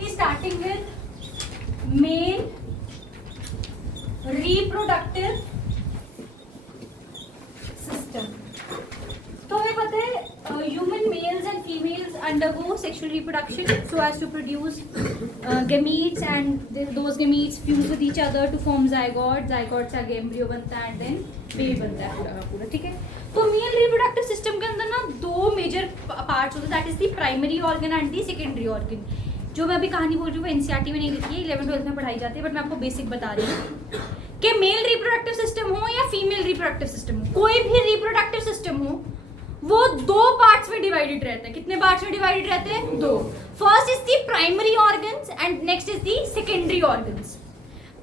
be starting with male reproductive system. तो हमें पता है human males and females undergo sexual reproduction so as to produce gametes, and those gametes fuse with each other to form zygote. Zygote से आगे embryo बनता है and then baby बनता है पूरा का पूरा, ठीक है. तो मेल रिप्रोडक्टिव सिस्टम के अंदर ना दो मेजर पार्ट्स होते हैं, that is the primary organ and the secondary organ. जो मैं अभी कहानी बोल रही हूँ वो एनसीईआरटी में नहीं लिखी है, 11th-12th में पढ़ाई जाती है, बट मैं आपको बेसिक बता रही हूँ कि मेल रिप्रोडक्टिव सिस्टम हो या फीमेल रिप्रोडक्टिव सिस्टम हो, कोई भी रिप्रोडक्टिव सिस्टम हो वो दो पार्ट्स में डिवाइडेड रहता है. कितने पार्ट्स में डिवाइडेड रहते हैं? दो. First is the primary organs and next is the secondary organs.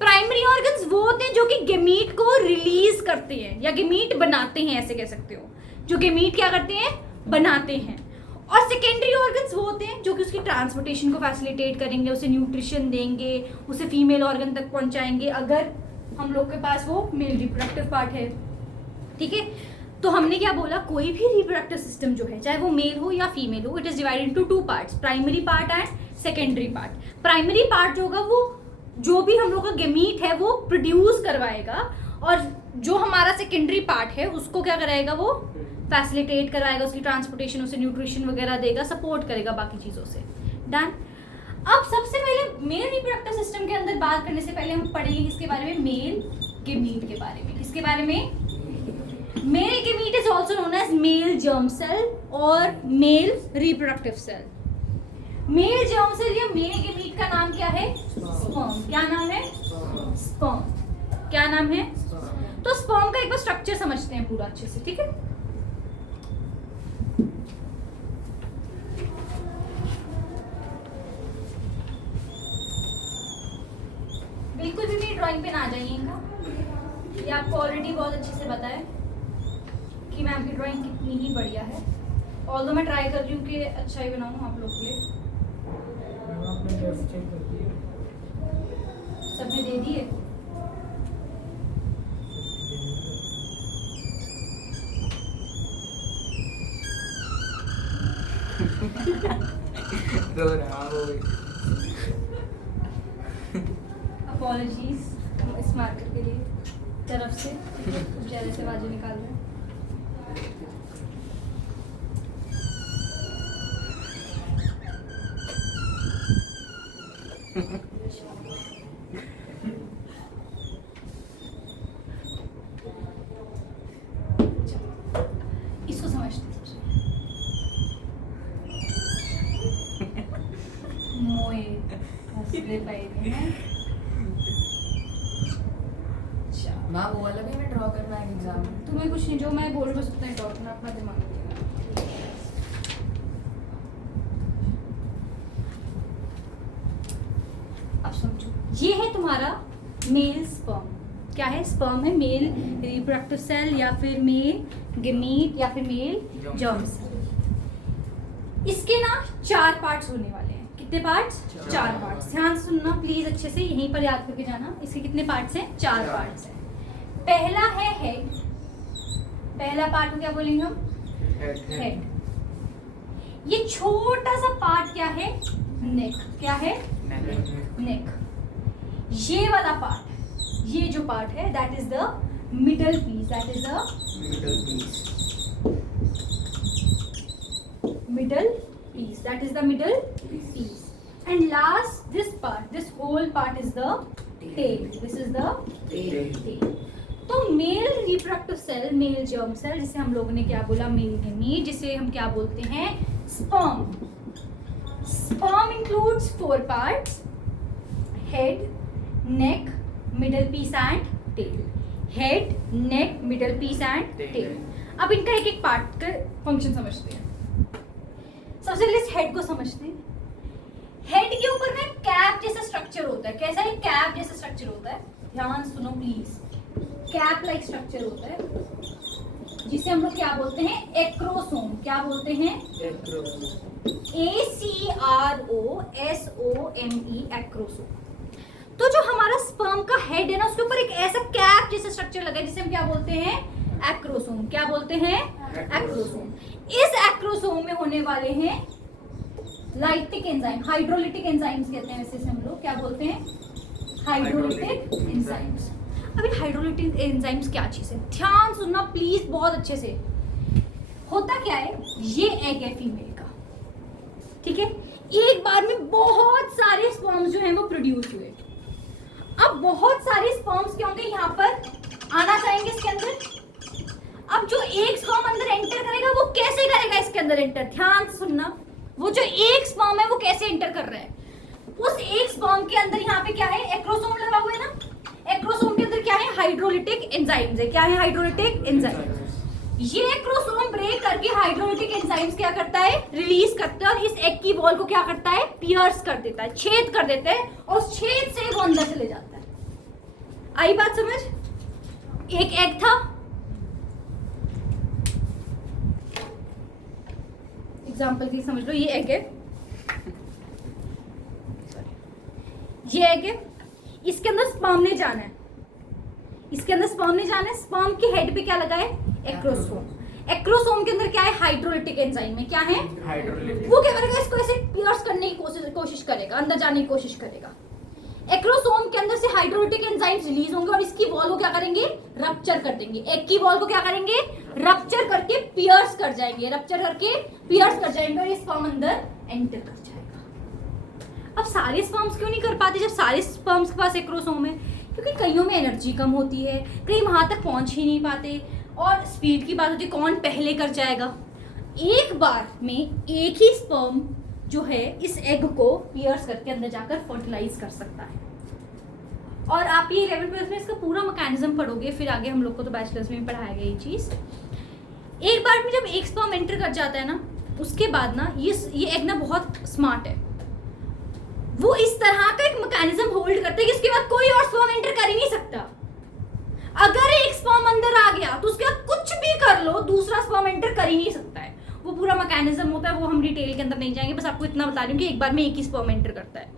Primary organs वो होते हैं जो कि गेमीट को रिलीज करते हैं या गेमीट बनाते हैं, ऐसे कह सकते हो, जो गेमीट क्या करते हैं? बनाते हैं. और सेकेंडरी ऑर्गन्स वो होते हैं जो कि उसकी ट्रांसपोर्टेशन को फैसिलिटेट करेंगे, उसे न्यूट्रिशन देंगे, उसे फीमेल ऑर्गन तक पहुंचाएंगे अगर हम लोग के पास वो मेल रिप्रोडक्टिव पार्ट है, ठीक है. तो हमने क्या बोला, कोई भी रिप्रोडक्टिव सिस्टम जो है, चाहे वो मेल हो या फीमेल हो, it is divided into two parts, primary part and secondary part. Primary part जो होगा वो जो भी हम लोग का गेमीट है वो प्रोड्यूस करवाएगा, और जो हमारा सेकेंडरी पार्ट है उसको क्या कराएगा, वो फैसिलिटेट कराएगा, उसकी ट्रांसपोर्टेशन, उसे न्यूट्रिशन वगैरह देगा, सपोर्ट करेगा बाकी चीज़ों से. डन. अब सबसे पहले मेल रिप्रोडक्टिव सिस्टम के अंदर बात करने से पहले हम पढ़ेंगे किसके बारे में? मेल गेमीट के बारे में. किसके बारे में? Male gamete is also known as male germ cell और male reproductive cell. Male germ cell या मेल गेमीट का नाम क्या है? स्पर्म. क्या नाम है? स्पर्म. क्या नाम है? तो स्पर्म का एक बार स्ट्रक्चर समझते हैं पूरा अच्छे से, ठीक है. बिल्कुल भी मेरी ड्राइंग पे ना आ जाइएगा, ये आपको ऑलरेडी बहुत अच्छे से पता है कि मैम की ड्राइंग कितनी ही बढ़िया है. ऑल्दो मैं ट्राई कर रही हूँ कि अच्छा ही बनाऊँ आप लोग के लिए. सबने दे दिए? अपॉलजीज इस मार्कर के लिए तरफ से, चेहरे से बाजू निकाल रहे हैं. इसको समझते हैं सबसे. मोए हंसले पाए हैं. माँ वो वाला भी मैं ड्रॉ करना है एग्जाम में. तुम्हें कुछ नहीं, जो मैं बोल रही हूँ बस उतना ही ड्रॉ करना, अपना दिमाग नहीं लगाना. अब समझो, ये है तुम्हारा मेल स्पर्म. क्या है? स्पर्म है, मेल रिप्रोडक्टिव सेल या फिर मेल गेमीट या फिर मेल जर्म सेल. इसके ना 4 पार्ट्स होने वाले हैं. कितने पार्ट्स? 4 पार्ट्स. ध्यान से सुनना प्लीज अच्छे से, यहीं पर याद करके जाना. इसके कितने पार्ट्स हैं? 4 पार्ट्स हैं. पहला है हेड. पहला पार्ट को क्या बोलेंगे हम? हेड. ये छोटा सा पार्ट क्या है? नेक. क्या है? नेक. ये वाला पार्ट, ये जो पार्ट है that is the middle piece. That is the middle piece. That is the middle piece. And last, this part, this whole part is the tail. This is the tail. तो male reproductive cell, male germ cell, जिसे हम लोगों ने क्या बोला? Male gamete, जिसे हम क्या बोलते हैं? Sperm. Sperm includes 4 parts: head, neck, middle piece and tail. Head, neck, middle piece and tail. अब इनका एक एक पार्ट का फंक्शन समझते हैं. सबसे पहले इस हेड को समझते हैं. हेड के ऊपर ना कैप जैसा स्ट्रक्चर होता है. कैसा है? कैप जैसा स्ट्रक्चर होता है. ध्यान सुनो प्लीज. कैप लाइक स्ट्रक्चर होता है जिसे हम लोग क्या बोलते हैं? एक्रोसोम. क्या बोलते हैं? ACROSOME, acrosome. तो जो हमारा स्पर्म का हेड है ना, उसके ऊपर एक ऐसा कैप जैसा स्ट्रक्चर लगा है जिसे हम क्या बोलते हैं? एक्रोसोम. क्या बोलते हैं? एक्रोसोम. इस एक्रोसोम में होने वाले हैं लाइटिक एंजाइम, हाइड्रोलिटिक एंजाइम्स कहते हैं वैसे इसे हम लोग क्या बोलते हैं, हाइड्रोलिटिक एंजाइम्स। अभी हाइड्रोलिटिक एंजाइम्स क्या चीज है, ध्यान सुनना प्लीज बहुत अच्छे से। होता क्या है, ये एग है फीमेल का, ठीक है, एक बार में बहुत सारे स्पर्म्स जो हैं वो प्रोड्यूस हुए। अब बहुत सारे स्पर्म्स क्या होंगे यहाँ पर आना चाहेंगे इसके अंदर। अब जो एक स्पर्म अंदर एंटर करेगा वो कैसे करेगा इसके अंदर एंटर, ध्यान से सुनना। वो जो एक स्पर्म है वो कैसे एंटर कर रहा है, उस एक स्पर्म के अंदर यहाँ पे क्या है, एक्रोसोम लगा हुआ है ना, एक्रोसोम के अंदर क्या है, हाइड्रोलिटिक एंजाइम्स है। क्या है, हाइड्रोलिटिक एंजाइम्स। ये एक्रोसोम ब्रेक करके हाइड्रोलिटिक एंजाइम्स क्या करता है, रिलीज करता है और इस एग की वॉल को क्या करता है, पियर्स कर देता है, छेद कर देता है और छेद से वो अंदर चले जाता है। आई बात समझ। एक एग था, एग्जाम्पल की समझ लो, ये एग है, ये एग है, इसके अंदर स्पर्म ने जाना है, इसके अंदर स्पर्म ने जाना है। स्पर्म के हेड पे क्या लगा है, एक्रोसोम। एक्रोसोम के अंदर क्या है, हाइड्रोलिटिक एंजाइम में क्या है, हाइड्रोलिटिक। वो क्या करेगा, इसको ऐसे पियर्स करने की कोशिश करेगा, अंदर जाने की कोशिश करेगा। एक्रोसोम के अंदर से हाइड्रोलिटिक एंजाइम्स रिलीज होंगे और इसकी वॉल को क्या करेंगे, रप्चर कर देंगे। एग की वॉल को क्या करेंगे, रप्चर करके पियर्स कर जाएंगे, रप्चर करके पियर्स कर जाएंगे और ये स्पर्म अंदर एंटर कर जाएगा। अब सारे स्पर्म्स क्यों नहीं कर पाते जब सारे स्पर्म्स के पास एक्रोसोम है, क्योंकि कईयों में एनर्जी कम होती है, कई वहां तक पहुंच ही नहीं पाते और स्पीड की बात होती है, कौन पहले कर जाएगा। एक बार में एक ही स्पर्म जो है इस एग को पियर्स करके अंदर जाकर फर्टिलाइज कर सकता है। और आप ये 11th में इसका पूरा मैकेनिज्म पढ़ोगे, फिर आगे हम लोग को तो बैचलर्स में भी पढ़ाया गया ये चीज़। एक बार में जब एक स्पर्म एंटर कर जाता है ना, उसके बाद ना ये एग ना बहुत स्मार्ट है, वो इस तरह का एक मैकेनिज्म होल्ड करता है कि उसके बाद कोई और स्पर्म एंटर कर ही नहीं सकता। अगर एक स्पर्म अंदर आ गया तो उसके बाद कुछ भी कर लो, दूसरा स्पर्म एंटर कर ही नहीं सकता है। वो पूरा मैकेनिज्म होता है, वो हम डिटेल के अंदर नहीं जाएंगे, बस आपको इतना बता रही हूँ कि एक बार में एक ही स्पर्म एंटर करता है,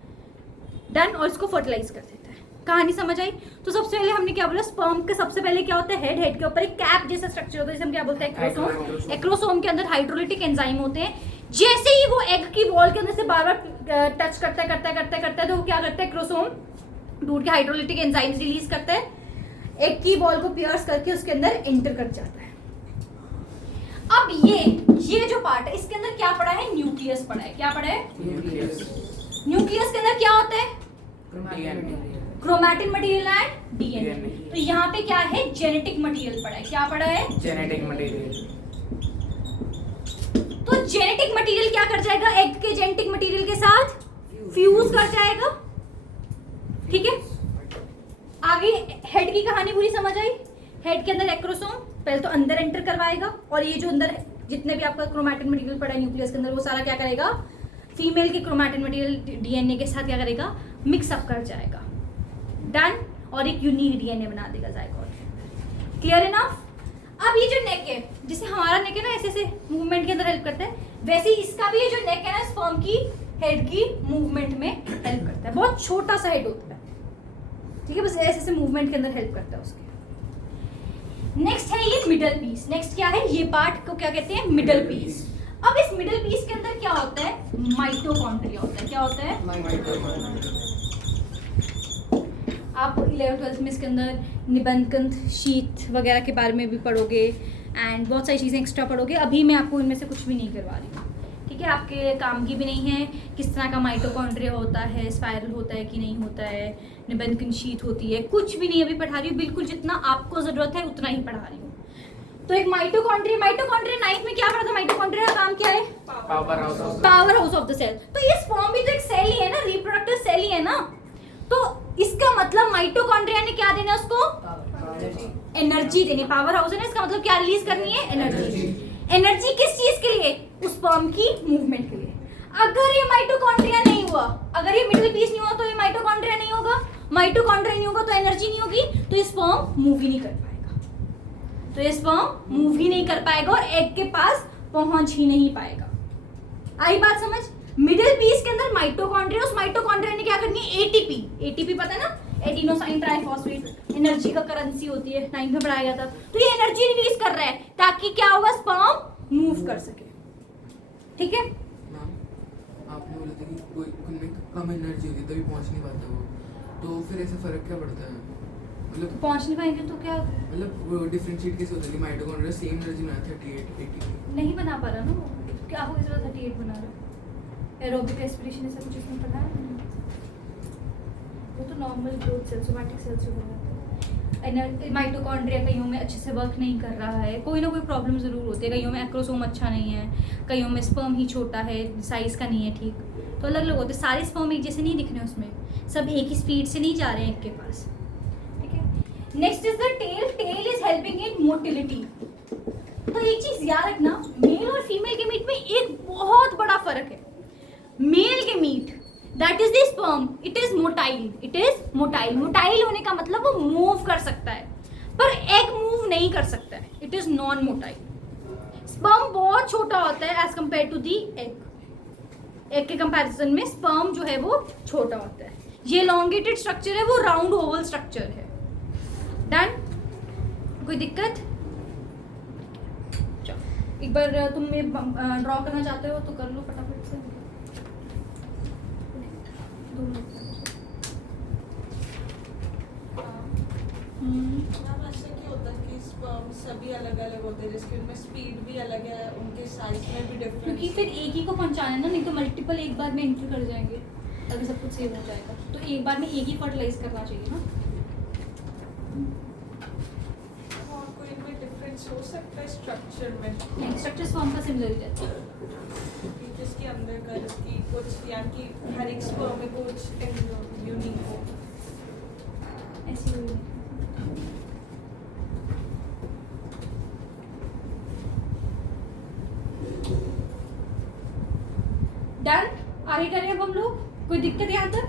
डन, और इसको फर्टिलाइज कर देता है। कहानी समझ आई। तो सबसे पहले हमने क्या बोला, स्पर्म के सबसे पहले क्या होता है, हेड, हेड के ऊपर एक कैप जैसा स्ट्रक्चर होता है जिसे हम क्या बोलते हैं, एक्रोसोम। एक्रोसोम के अंदर हाइड्रोलिटिक एंजाइम होते हैं। जैसे ही वो एग की वॉल के अंदर से बार बार टच करता है तो वो क्या करता है, एक्रोसोम ढूंढ के हाइड्रोलिटिक एंजाइम्स रिलीज करता है, एग की वॉल को पियर्स करके उसके अंदर एंटर कर जाता है। अब ये जो पार्ट है इसके अंदर क्या पड़ा है, न्यूक्लियस पड़ा है। क्या पड़ा है, न्यूक्लियस के अंदर क्या होता है, क्रोमैटिन मटेरियल एंड डीएनए। तो यहाँ पे क्या है, जेनेटिक मटेरियल पड़ा है। क्या पड़ा है, जेनेटिक मटेरियल। तो जेनेटिक मटेरियल क्या कर जाएगा, एग के जेनेटिक मटेरियल के साथ फ्यूज कर जाएगा, ठीक है। आगे हेड की कहानी पूरी समझ आई। हेड के अंदर एक्रोसोम पहले तो अंदर एंटर करवाएगा और ये जो अंदर जितने भी आपका क्रोमैटिन मटेरियल पड़ा है न्यूक्लियस के अंदर, वो सारा क्या करेगा, फीमेल के क्रोमैटिन मटेरियल डीएनए के साथ क्या करेगा, मिक्सअप कर जाएगा, डन, और एक यूनिक डीएनए बना देगा जाइगोट। Clear enough. अब ये जो नेक है, जैसे हमारा नेक है ना ऐसे ऐसे मूवमेंट के अंदर हेल्प करता है, वैसे ही इसका भी ये जो नेक है ना स्पर्म की हेड की मूवमेंट में हेल्प करता है। बहुत छोटा सा हेड होता है, ठीक है, बस ऐसे ऐसे मूवमेंट के अंदर हेल्प करता है उसके। नेक्स्ट है ये मिडल पीस। नेक्स्ट क्या है, ये पार्ट को क्या कहते हैं, मिडल पीस। अब इस मिडल पीस के अंदर क्या होता है, माइटोकॉन्ड्रिया होता है। क्या होता है, आप 11th-12th में इसके अंदर निबंधकंत शीत वगैरह के बारे में भी पढ़ोगे एंड बहुत सारी चीज़ें एक्स्ट्रा पढ़ोगे। अभी मैं आपको इनमें से कुछ भी नहीं करवा रही हूँ, ठीक है, आपके काम की भी नहीं है। किस तरह का माइटोकॉन्ड्रिया होता है, स्पाइरल होता है कि नहीं होता है, निबंधकन शीट होती है, कुछ भी नहीं अभी पढ़ा रही हूँ। बिल्कुल जितना आपको ज़रूरत है उतना ही पढ़ा रही हूँ। तो एक माइटोकॉन्ड्रिया 9th में क्या पढ़ा था, माइटोकॉन्ड्रिया का काम क्या है, powerhouse of the cell. तो ये स्पर्म भी तो एक सेल ही है ना, रिप्रोडक्टिव सेल ही है ना। तो इसका मतलब माइटोकॉन्ड्रिया ने क्या देना उसको, एनर्जी देनी। पावर हाउस है ना, इसका मतलब क्या रिलीज करनी है, एनर्जी। एनर्जी किस चीज के लिए, उस स्पर्म की मूवमेंट के लिए। अगर ये माइटोकॉन्ड्रिया नहीं हुआ, अगर ये मिडिल पीस नहीं हुआ तो ये माइटोकॉन्ड्रिया नहीं होगा, माइटोकॉन्ड्रिया नहीं होगा तो एनर्जी नहीं होगी, तो ये स्पर्म मूव ही नहीं कर पाएगा। तो ये स्पर्म मूव ही नहीं कर पाएगा और एग के पास पहुंच ही नहीं पाएगा। आई बात समझ। मिडिल पीस के अंदर माइटोकॉन्ड्रिया, उस माइटोकॉन्ड्रिया ने क्या करनी है, एटीपी। एटीपी पता है ना, एडिनोसाइन ट्राइफॉस्फेट, एनर्जी का करेंसी होती है, 9th में पढ़ाया गया था। तो ये एनर्जी रिलीज कर रहा है ताकि क्या होगा, स्पर्म मूव कर सके, ठीक है। आप उसने बोला था कि कोई उनमें कम एनर्जी होती है तभी पहुंच नहीं पाता वो, तो फिर ऐसा फ़र्क क्या पड़ता है? मतलब पहुंच नहीं पाएंगे तो क्या मतलब डिफरेंशिएट कैसे होता है कि माइटोकॉन्ड्रिया सेम एनर्जी में 38 80 नहीं बना पा रहा ना वो, क्या हो इस बार 38 बना रहा है? एरोबिक रेस्पिरेशन ऐसा कुछ इसमें पढ़ा है मैंने? वो तो normal growth cell somatic cell से बना है। माइटोकॉन्ड्रिया कईयों में अच्छे से वर्क नहीं कर रहा है, कोई ना कोई प्रॉब्लम ज़रूर होती है, कईयों में एक्रोसोम अच्छा नहीं है, कईयों में स्पर्म ही छोटा है, साइज़ का नहीं है ठीक, तो अलग अलग होते हैं। सारे स्पर्म एक जैसे नहीं दिख रहे उसमें, सब एक ही स्पीड से नहीं जा रहे हैं एक के पास, ठीक है। Next is the tail. Tail is helping in motility. तो एक चीज याद रखना, मेल और फीमेल के मीट में एक बहुत बड़ा फर्क है। मेल के मीट that is the sperm, it is motile, it is motile. Motile होने का मतलब वो मूव कर सकता है, पर एग मूव नहीं कर सकता है, it is non motile. Sperm बहुत छोटा होता है as compare to the egg. Egg के कंपैरिजन में स्पर्म जो है वो छोटा होता है। ये elongated स्ट्रक्चर है, वो राउंड ओवल स्ट्रक्चर है। डन? कोई दिक्कत? चलो एक बार तुम ड्रॉ करना चाहते हो तो कर लो फटाफट से। 2 मिनट। मैम ऐसा क्या होता है कि स्पर्म सभी अलग अलग होते हैं, जिसकी उनमें स्पीड भी अलग है, उनके साइज में भी डिफरेंस? क्योंकि फिर एक ही को पहुंचाना है ना, नहीं तो मल्टीपल एक बार में एंटर कर जाएंगे, अगर सब कुछ सेव हो जाएगा तो एक बार में एक ही फर्टिलाइज करना चाहिए ना। और कोई इनमें डिफरेंस हो सकता है स्ट्रक्चर में? नहीं, स्ट्रक्चर स्पर्म का सिमिलर ही रहता है। कि जिसके अंदर का जिसकी कुछ या कि हर एक स्पर्म में कुछ यूनिक हो? ऐसी हुई है। डन? आगे करें अब हम लोग, कोई दिक्कत यहाँ तक?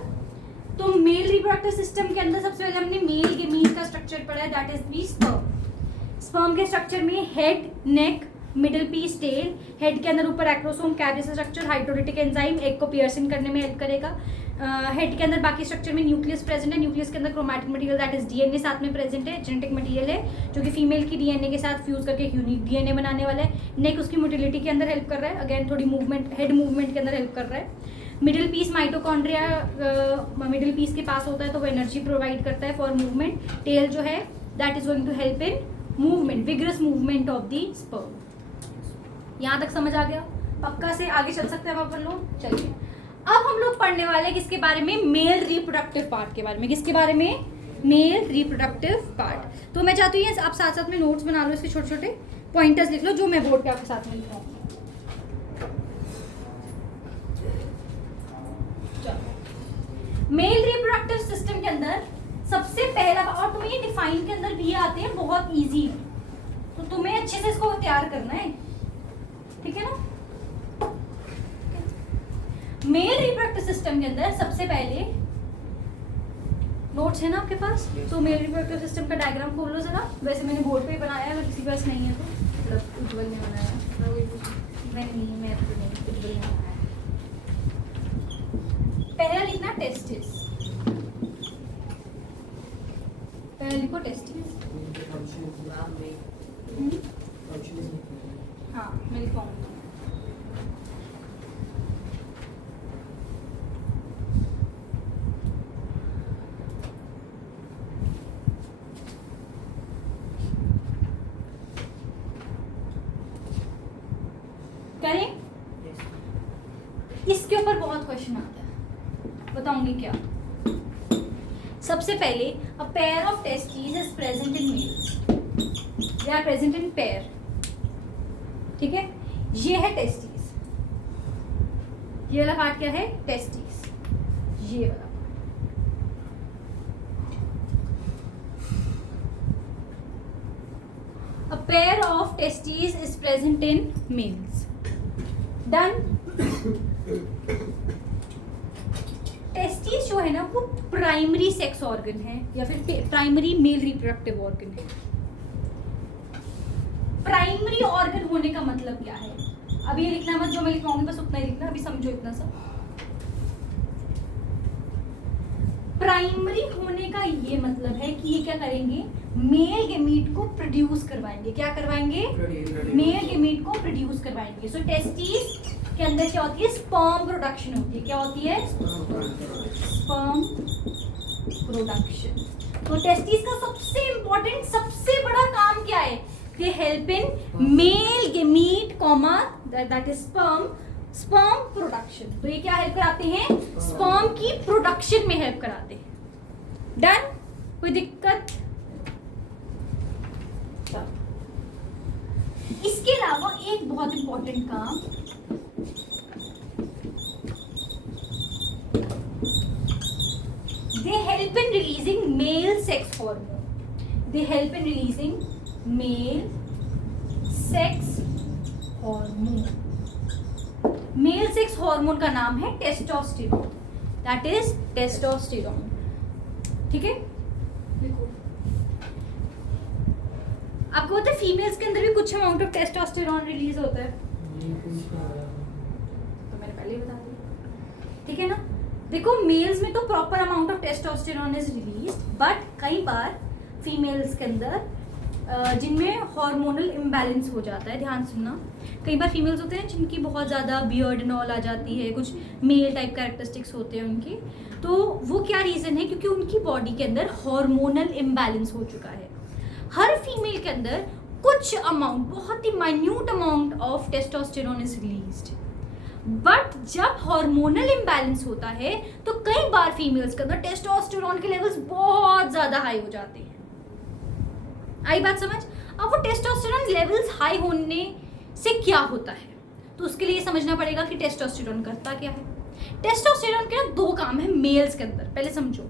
तो मेल रिप्रोडक्टिव सिस्टम के अंदर सबसे पहले हमने मेल के मीट का स्ट्रक्चर पढ़ा है, that is the sperm. Sperm के स्ट्रक्चर में हेड, नेक, मिडिल पीस, टेल। हेड के अंदर ऊपर acrosome, cap structure, hydrolytic enzyme egg को पियर्सिंग करने में हेल्प करेगा। हेड के अंदर बाकी स्ट्रक्चर में न्यूक्लियस प्रेजेंट है, न्यूक्लियस के अंदर chromatic material that is DNA साथ में प्रेजेंट है, जेनेटिक मटेरियल है जो कि फीमेल की डीएनए के साथ फ्यूज करके एक यूनिक डीएनए बनाने वाला है। नेक उसकी मोटिलिटी के अंदर हेल्प कर रहा है, अगेन थोड़ी मूवमेंट, हेड मूवमेंट के अंदर हेल्प कर रहा है। Middle piece mitochondria middle piece के पास होता है तो वो एनर्जी प्रोवाइड करता है फॉर मूवमेंट। टेल जो है that is going to help in movement, vigorous movement of the sperm. यहाँ तक समझ आ गया? पक्का से आगे चल सकते हैं हम अपन लोग? चलिए अब हम लोग पढ़ने वाले हैं किसके बारे में? मेल रिप्रोडक्टिव पार्ट के बारे में। किसके बारे में? Male reproductive part. तो मैं चाहती हूँ आप साथ साथ में नोट्स बना लो, इसके छोटे छोटे पॉइंटर्स लिख लो जो मैं बोर्ड पे आपके साथ में लिख रहा हूँ। मेल रिप्रोडक्टिव सिस्टम के अंदर सबसे पहला, और तुम्हें ये डिफाइन के अंदर भी आते हैं बहुत इजी, तो तुम्हें अच्छे से इसको तैयार करना है, ठीक है ना? मेल रिप्रोडक्टिव सिस्टम के अंदर सबसे पहले, नोट्स है ना आपके पास? तो मेल रिप्रोडक्टिव सिस्टम का डायग्राम खोल लो जरा। वैसे मैंने बोर्ड पे ही बनाया है, अगर किसी के पास नहीं है तो, मतलब उज्जवल ने बनाया, मैं तो नहीं, उज्जवल ने बनाया। पहला लिखना टेस्टिस, पहले लिखो टेस्टिस। हाँ मैं लिखवाऊंगी। करें? इसके ऊपर बहुत क्वेश्चन आता है, बताऊंगी क्या। सबसे पहले a pair of testes is present in males, they are present in pair, ठीक है? ये है टेस्टीज, ये वाला पार्ट क्या है? टेस्टीज, ये वाला। A pair of testes is present in males. Done. Testis जो है ना वो प्राइमरी सेक्स ऑर्गन है या फिर प्राइमरी मेल रिप्रोडक्टिव ऑर्गन है। प्राइमरी ऑर्गन होने का मतलब क्या है? अभी ये लिखना मत, जो मैं लिखवाऊंगी बस उतना ही लिखना, अभी समझो इतना सा। प्राइमरी होने का ये मतलब है कि ये क्या करेंगे? मेल गैमीट को प्रोड्यूस करवाएंगे। क्या करवाएंगे? मेल गैमीट को प्रोड्यूस करवाएंगे। सो टेस्टिस के अंदर क्या होती है, स्पर्म प्रोडक्शन होती है। क्या होती है, स्पर्म प्रोडक्शन। तो टेस्टिस का सबसे इंपॉर्टेंट, सबसे बड़ा काम क्या है, they help in male gamete comma that is sperm production. तो ये क्या हेल्प कराते हैं, स्पर्म की प्रोडक्शन में हेल्प कराते हैं। डन, कोई दिक्कत? इसके अलावा एक बहुत इंपॉर्टेंट काम, they help in releasing male sex hormone. They help in releasing male sex hormone. Male sex hormone का नाम है टेस्टोस्टेरोन. That is testosterone. ठीक है, देखो आपको पता है फीमेल्स के अंदर भी कुछ अमाउंट ऑफ टेस्टोस्टेरोन रिलीज होता है, तो मैंने पहले ही बता दिया, ठीक है ना। देखो मेल्स में तो proper amount of testosterone is release, but कई बार फीमेल्स के अंदर जिनमें हार्मोनल इम्बैलेंस हो जाता है, ध्यान सुनना, कई बार फीमेल्स होते हैं जिनकी बहुत ज़्यादा बियर्ड एंड ऑल आ जाती है, कुछ मेल टाइप कैरेक्टरिस्टिक्स होते हैं उनकी, तो वो क्या रीज़न है, क्योंकि उनकी बॉडी के अंदर हार्मोनल इम्बैलेंस हो चुका है। हर फीमेल के अंदर कुछ अमाउंट, बहुत ही minute amount of testosterone is released, but जब हार्मोनल इम्बैलेंस होता है तो कई बार फीमेल्स के अंदर टेस्टोस्टेरोन के लेवल्स बहुत ज़्यादा हाई हो जाते हैं। आई बात समझ? अब वो टेस्टोस्टेरोन लेवल्स हाई होने से क्या होता है, तो उसके लिए समझना पड़ेगा कि टेस्टोस्टेरोन करता क्या है। टेस्टोस्टेरोन के ना दो काम है मेल्स के अंदर, पहले समझो।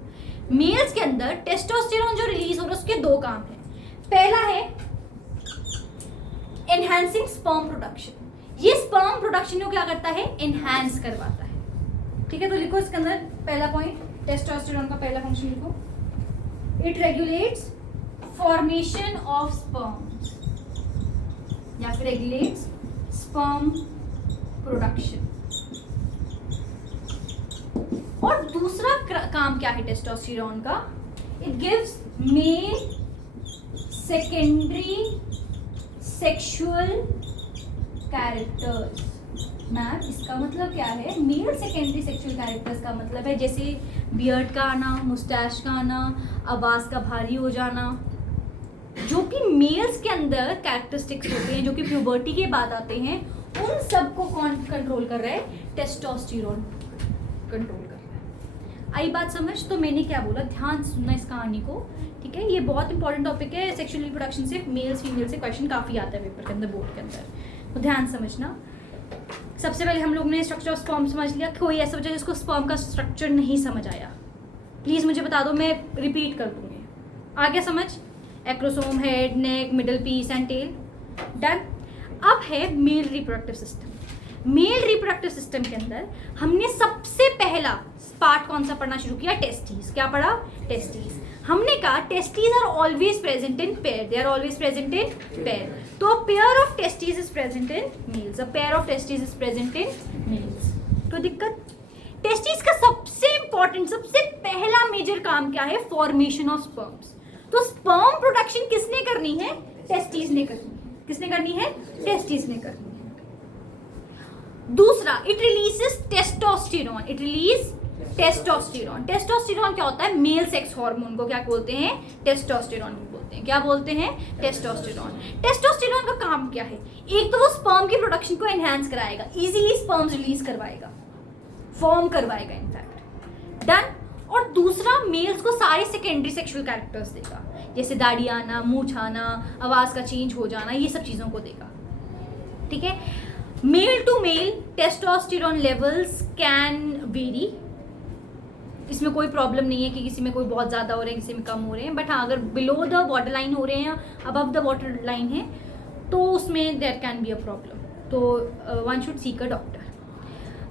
मेल्स के अंदर टेस्टोस्टेरोन जो रिलीज हो रहा है उसके दो काम है। पहला है एनहांसिंग स्पर्म प्रोडक्शन, ये स्पर्म प्रोडक्शन को क्या करता है, एनहांस करवाता है। ठीक है, तो लिखो इसके अंदर पहला पॉइंट, टेस्टोस्टेरोन का पहला फंक्शन लिखो, it regulates formation of sperm या फिर रेगुलेट्स स्पर्म प्रोडक्शन। और दूसरा काम क्या है टेस्टोस्टेरोन का, it gives male secondary sexual characters. Ma'am इसका मतलब क्या है, मेल सेकेंडरी सेक्सुअल कैरेक्टर्स का मतलब है जैसे बियर्ड का आना, मुस्टैच का आना, आवाज़ का भारी हो जाना, जो कि मेल्स के अंदर कैरेक्टरिस्टिक्स होते हैं, जो कि प्यूबर्टी के बाद आते हैं, उन सब को कौन कंट्रोल कर रहा है, टेस्टोस्टेरोन कंट्रोल कर रहा है। आई बात समझ? तो मैंने क्या बोला, ध्यान सुनना इस कहानी को, ठीक है। ये बहुत इंपॉर्टेंट टॉपिक है, सेक्सुअल रिप्रोडक्शन से मेल्स फीमेल से क्वेश्चन काफ़ी आता है पेपर के अंदर, बोर्ड के अंदर, तो ध्यान समझना। सबसे पहले हम लोग ने स्ट्रक्चर ऑफ स्पर्म समझ लिया। कोई ऐसा बच्चा जिसको स्पर्म का स्ट्रक्चर नहीं समझ आया, प्लीज़ मुझे बता दो, मैं रिपीट कर दूँगी। आ गया समझ? Acrosome, head, neck, middle piece and tail, done. अब है male reproductive system. Male reproductive system के अंदर हमने सबसे पहला पार्ट कौन सा पढ़ना शुरू किया, टेस्टिस। क्या पढ़ा, टेस्टिस। हमने कहा testis are always present in pair, they are always present in pair. तो pair of testis is present in males, a pair of testis is present in males. तो दिक्कत, टेस्टिस का सबसे इंपॉर्टेंट, सबसे पहला मेजर काम क्या है, फॉर्मेशन ऑफ स्पर्म्स। तो स्पर्म प्रोडक्शन किसने करनी है, टेस्टिस ने करनी है। किसने करनी है, टेस्टिस ने करनी है। दूसरा, it releases testosterone, it release testosterone. Testosterone क्या होता है, मेल सेक्स हार्मोन को क्या बोलते हैं, टेस्टोस्टेरोन बोलते हैं। क्या बोलते हैं, टेस्टोस्टेरोन। टेस्टोस्टेरोन का काम क्या है, एक तो वो स्पर्म की प्रोडक्शन को एनहांस कराएगा, इजीली स्पर्म्स रिलीज करवाएगा, फॉर्म करवाएगा इनफैक्ट, डन। और दूसरा, मेल्स को सारे सेकेंडरी सेक्सुअल कैरेक्टर्स देगा, जैसे दाढ़ी आना, मूंछ आना, आवाज का चेंज हो जाना, ये सब चीजों को देगा। ठीक है, male to male testosterone levels can vary, इसमें कोई प्रॉब्लम नहीं है कि किसी में कोई बहुत ज़्यादा हो रहे हैं, किसी में कम हो रहे हैं, बट हाँ अगर बिलो द बॉर्डर लाइन हो रहे हैं या अबव द बॉर्डर लाइन है तो उसमें there can be a problem, तो one should seek a doctor.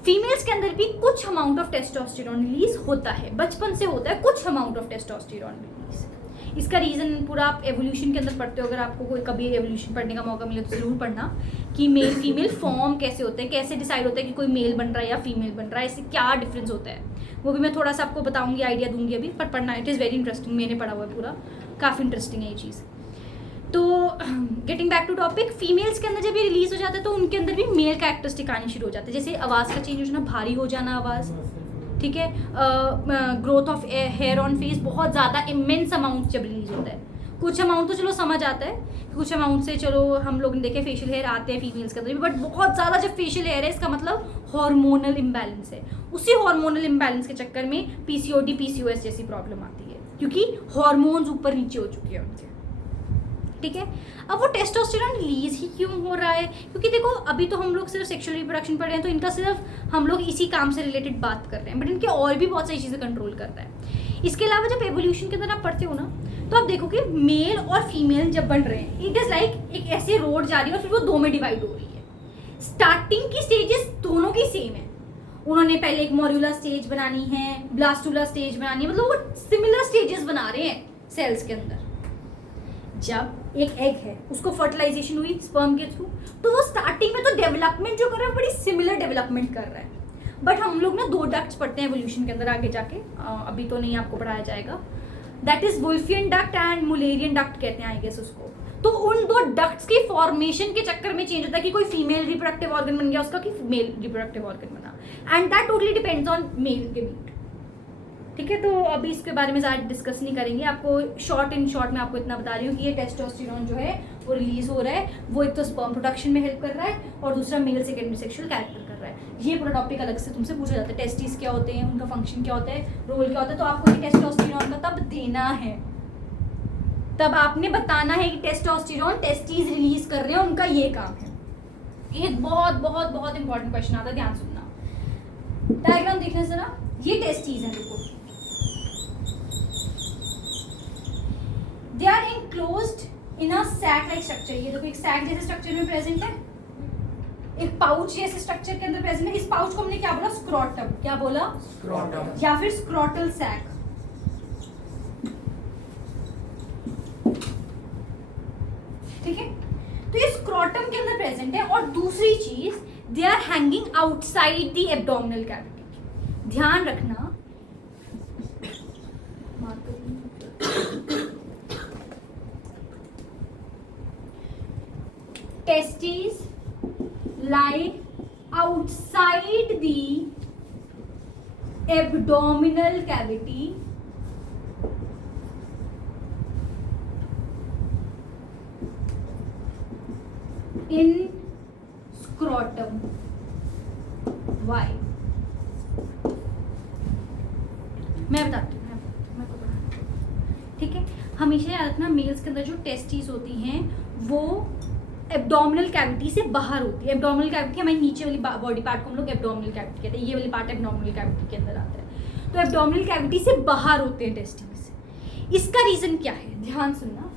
Females के अंदर भी कुछ अमाउंट ऑफ टेस्टोस्टेरोन रिलीज होता है, बचपन से होता है कुछ अमाउंट ऑफ टेस्टोस्टेरोन रिलीज। इसका रीज़न पूरा आप एवोल्यूशन के अंदर पढ़ते हो, अगर आपको कोई कभी एवोल्यूशन पढ़ने का मौका मिले तो ज़रूर पढ़ना कि मेल फीमेल फॉर्म कैसे होते हैं, कैसे डिसाइड होता है कि कोई मेल बन रहा है या फीमेल बन रहा है, इससे क्या डिफरेंस होता है, वो भी मैं थोड़ा सा आपको बताऊंगी, आइडिया दूंगी अभी, पर पढ़ना, इट इज़ वेरी इंटरेस्टिंग, मैंने पढ़ा हुआ है पूरा, काफ़ी इंटरेस्टिंग है ये चीज़। तो getting back to topic, females के अंदर जब ये रिलीज हो जाता है तो उनके अंदर भी मेल कैरेक्टरिस्टिक आनी शुरू हो जाते हैं, जैसे आवाज़ का चेंज हो जाना, भारी हो जाना आवाज़, ठीक है, growth of hair on face बहुत ज़्यादा इमेंस अमाउंट जब रिलीज होता है। कुछ अमाउंट तो चलो समझ आता है, कुछ अमाउंट से चलो हम लोग ने देखे फेशियल हेयर आते हैं फीमेल्स के अंदर भी, बट बहुत ज़्यादा जब फेशियल हेयर है इसका मतलब हार्मोनल इम्बैलेंस है। उसी हार्मोनल इम्बैलेंस के चक्कर में पीसीओडी पीसीओएस जैसी प्रॉब्लम आती है, क्योंकि हार्मोन्स ऊपर नीचे हो चुके हैं उनके, ठीक है। अब वो टेस्टोस्टेरोन रिलीज ही क्यों हो रहा है, क्योंकि देखो अभी तो हम लोग सिर्फ सेक्सुअल रिप्रोडक्शन पढ़ रहे हैं तो इनका सिर्फ हम लोग इसी काम से रिलेटेड बात कर रहे हैं, बट इनके और भी बहुत सारी चीज़ें कंट्रोल करता है। इसके अलावा जब एवोल्यूशन के अंदर आप पढ़ते हो ना तो आप देखो कि मेल और फीमेल जब बन रहे हैं, इट इज़ लाइक एक ऐसे रोड जा रही है और फिर वो दो में डिवाइड हो रही है। स्टार्टिंग की स्टेजेस दोनों की सेम है, उन्होंने पहले एक मॉड्यूलर स्टेज बनानी है, ब्लास्टुलर स्टेज बनानी है, मतलब वो सिमिलर स्टेजेस बना रहे हैं सेल्स के अंदर। जब एक एग है उसको फर्टिलाइजेशन हुई स्पर्म के थ्रू, तो वो स्टार्टिंग में तो डेवलपमेंट जो कर रहा है बड़ी सिमिलर डेवलपमेंट कर रहा है, बट हम लोग ना दो डक्ट्स पढ़ते हैं एवोल्यूशन के अंदर आगे जाके, अभी तो नहीं आपको पढ़ाया जाएगा, that is वुल्फियन duct and Mullerian duct कहते हैं आई गेस उसको। तो उन दो डक्ट्स की फॉर्मेशन के चक्कर में चेंज होता है कि कोई फीमेल रिप्रोडक्टिव ऑर्गन बन गया उसका कि मेल रिप्रोडक्टिव ऑर्गन बना, and that totally depends on male gamete, ठीक है। तो अभी इसके बारे में ज़्यादा डिस्कस नहीं करेंगे, आपको शॉर्ट में आपको इतना बता रही हूँ कि ये टेस्टोस्टेरोन जो है वो रिलीज हो रहा है, वो एक तो स्पर्म प्रोडक्शन में हेल्प कर रहा है और दूसरा मेल सेकेंडरी सेक्सुअल कैरेक्टर कर रहा है। ये पूरा टॉपिक अलग से तुमसे पूछा जाता है, टेस्टिस क्या होते हैं, उनका फंक्शन क्या होता है, रोल क्या होता है, तो आपको ये टेस्टोस्टेरोन का तब देना है, तब आपने बताना है कि टेस्टोस्टेरोन टेस्टिस रिलीज कर रहे हैं, उनका ये काम है। एक बहुत बहुत बहुत इंपॉर्टेंट क्वेश्चन आता है, ध्यान सुनना। डायग्राम देखना जरा, ये टेस्टिस है, देखो they are enclosed in a sac like structure। ये देखो एक सैक जैसे स्ट्रक्चर में प्रेजेंट है, एक पाउच जैसे स्ट्रक्चर के अंदर प्रेजेंट है। इस पाउच को हमने क्या बोला, स्क्रोटम, क्या बोला, स्क्रोटम, या फिर स्क्रोटल सैक। ठीक है, तो ये स्क्रोटम के अंदर प्रेजेंट है, और दूसरी चीज they are hanging outside the abdominal cavity. ध्यान रखना, testes lie outside the abdominal cavity in scrotum। Why? मैं बताती हूँ, ठीक है। हमेशा याद रखना, मेल्स के अंदर जो टेस्टिस होती हैं वो एब्डोमिनल कैविटी से बाहर होती है। एब्डोमिनल कैविटी हमारी नीचे वाली बॉडी पार्ट को हम लोग एब्डोमिनल कैविटी कहते हैं, ये वाली पार्ट एब्डोमिनल कैविटी के अंदर आता है। तो एब्डोमिनल कैविटी से बाहर होते हैं टेस्टिस। इसका रीज़न क्या है, ध्यान सुनना।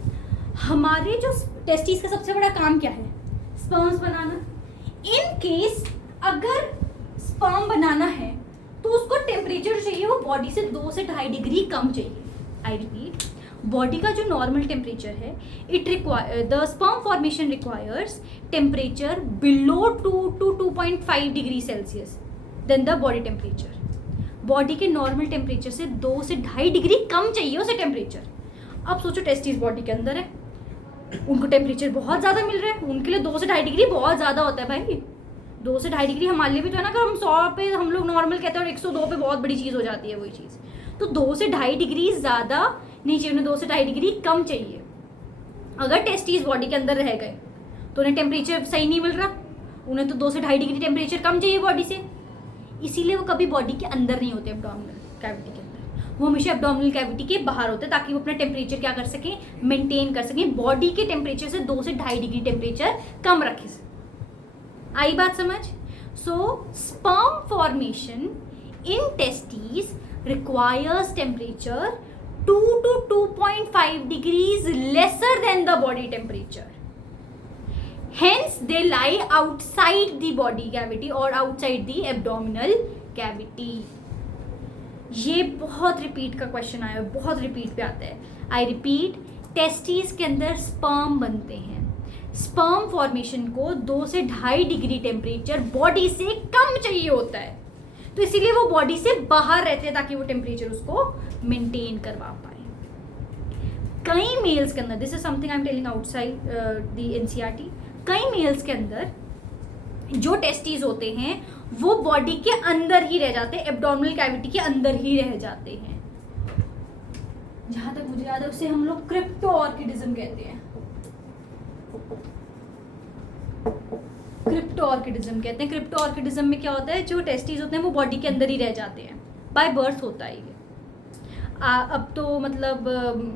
हमारे जो टेस्टिस का सबसे बड़ा काम क्या है, स्पर्म्स बनाना। इन केस अगर स्पर्म बनाना है तो उसको टेम्परेचर चाहिए वो बॉडी से 2 से 2.5 डिग्री कम चाहिए। आई रिपीट, बॉडी का जो नॉर्मल टेम्परेचर है, the sperm formation requires temperature below 2 to 2.5 degree Celsius than the body temperature. Body के नॉर्मल टेम्परेचर से 2 से 2.5 डिग्री कम चाहिए उसे टेम्परेचर। अब सोचो टेस्टिस बॉडी के अंदर है, उनको टेम्परेचर बहुत ज़्यादा मिल रहा है, उनके लिए 2 से 2.5 डिग्री बहुत ज़्यादा होता है भाई। 2 से 2.5 डिग्री हमारे लिए भी तो है ना, अगर हम 100 पे हम लोग नॉर्मल कहते हैं और 102 पे बहुत बड़ी चीज़ हो जाती है वही चीज़। तो 2 से 2.5 डिग्री ज़्यादा नहीं चाहिए, उन्हें 2 से 2.5 डिग्री कम चाहिए। अगर टेस्टिस बॉडी के अंदर रह गए तो उन्हें टेम्परेचर सही नहीं मिल रहा, उन्हें तो 2 से 2.5 डिग्री टेम्परेचर कम चाहिए बॉडी से, इसीलिए वो कभी बॉडी के अंदर नहीं होते एब्डोमिनल कैविटी के अंदर, वो हमेशा एब्डोमिनल कैविटी के बाहर होते हैं, ताकि वो अपना टेम्परेचर क्या कर सकें, मेंटेन कर सकें, बॉडी के टेम्परेचर से 2 से 2.5 डिग्री टेम्परेचर कम रखे। आई बात समझ? So sperm formation in testis requires temperature 2 to 2.5 degrees lesser than the body temperature. Hence they lie outside the body cavity or outside the abdominal cavity. ये बहुत रिपीट का क्वेश्चन आया है, बहुत रिपीट पे आता है। आई रिपीट, टेस्टिस के अंदर स्पर्म बनते हैं, स्पर्म फॉर्मेशन को 2 से 2.5 डिग्री टेम्परेचर बॉडी से कम चाहिए होता है, तो इसीलिए वो बॉडी से बाहर रहते हैं ताकि वो टेम्परेचर उसको मेंटेन करवा पाए। कई मेल्स के अंदर, this is something I am telling outside the NCERT, कई मेल्स के अंदर जो टेस्टीज होते हैं वो बॉडी के अंदर ही रह जाते हैं, एब्डोमिनल कैविटी के अंदर ही रह जाते हैं। जहां तक मुझे याद है उसे हम लोग क्रिप्टो ऑर्किडिज्म कहते हैं, क्रिप्टो ऑर्किडिज्म कहते हैं। क्रिप्टो ऑर्किडिज्म में क्या होता है, जो टेस्टीज होते हैं वो बॉडी के अंदर ही रह जाते हैं, बाय बर्थ होता है ये। अब तो मतलब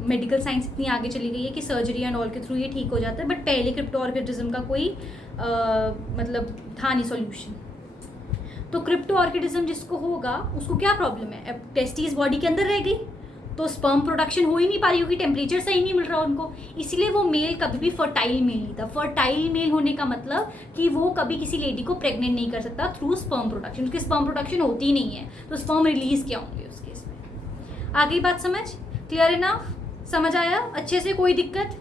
मेडिकल साइंस इतनी आगे चली गई है कि सर्जरी एंड ऑल के थ्रू ये ठीक हो जाता है, बट पहले क्रिप्टो ऑर्किडिज्म का कोई मतलब था नहीं सॉल्यूशन। तो क्रिप्टो ऑर्किडिज्म जिसको होगा उसको क्या प्रॉब्लम है, अब टेस्टीज बॉडी के अंदर रह गई तो स्पर्म प्रोडक्शन हो ही नहीं पा रही क्योंकि टेम्परेचर सही नहीं मिल रहा उनको, इसीलिए वो मेल कभी भी फर्टाइल मेल नहीं था। फर्टाइल मेल होने का मतलब कि वो कभी किसी लेडी को प्रेग्नेंट नहीं कर सकता थ्रू स्पर्म प्रोडक्शन, उसकी स्पर्म प्रोडक्शन होती ही नहीं है, तो स्पर्म रिलीज क्या होंगे उस केस में। आगे बात समझ क्लियर इनफ, समझ आया अच्छे से, कोई दिक्कत?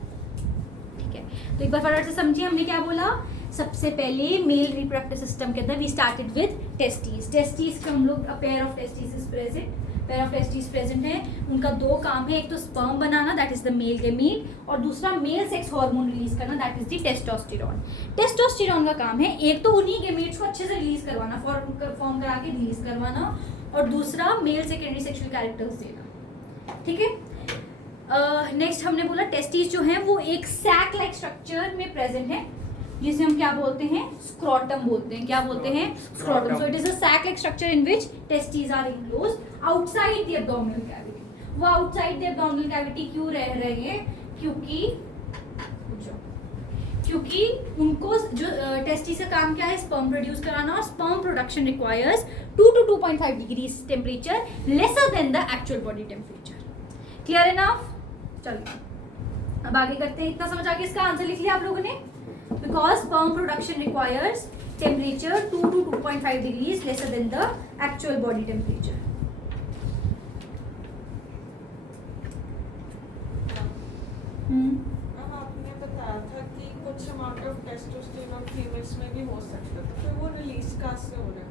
ठीक है, तो एक बार फटाफट से समझिए हमने क्या बोला। सबसे पहले मेल रिप्रोडक्टिव सिस्टम के अंदर we started with testes. Testes का हम लोग pair of testes is present, pair of testes present है, उनका दो काम है, एक तो स्पर्म बनाना that is the male gamete, और दूसरा मेल सेक्स हार्मोन रिलीज करना that is the testosterone. Testosterone का काम है एक तो उन्हीं गैमीट्स को अच्छे से रिलीज करवाना, फॉर्म करा के रिलीज करवाना, और दूसरा मेल सेकेंडरी सेक्सुअल कैरेक्टर्स देना। ठीक है, नेक्स्ट हमने बोला टेस्टीज जो हैं वो एक सैक लाइक स्ट्रक्चर में प्रेजेंट है जिसे हम क्या बोलते हैं, स्क्रोटम बोलते हैं। क्या बोलते हैं? Scrotum. So it is a sac like structure in which testes are enclosed outside the abdominal cavity. वो आउटसाइड द एब्डोमिनल कैविटी क्यों रह रहे हैं? क्योंकि उनको जो टेस्टीज का काम क्या है, स्पर्म प्रोड्यूस कराना, और sperm production requires 2 to 2.5 degrees temperature lesser than the actual body temperature. Clear enough? चलिए अब आगे करते हैं। इतना समझ आ गया? इसका आंसर लिख लिया आप लोगों ने? Because sperm production requires temperature 2 to 2.5 degrees lesser than the actual body temperature. अब आपने बताया था कि कुछ अमाउंट ऑफ टेस्टोस्टेरोन फीमेल्स में भी हो सकता है, तो फिर वो रिलीज कहाँ से हो रहा है?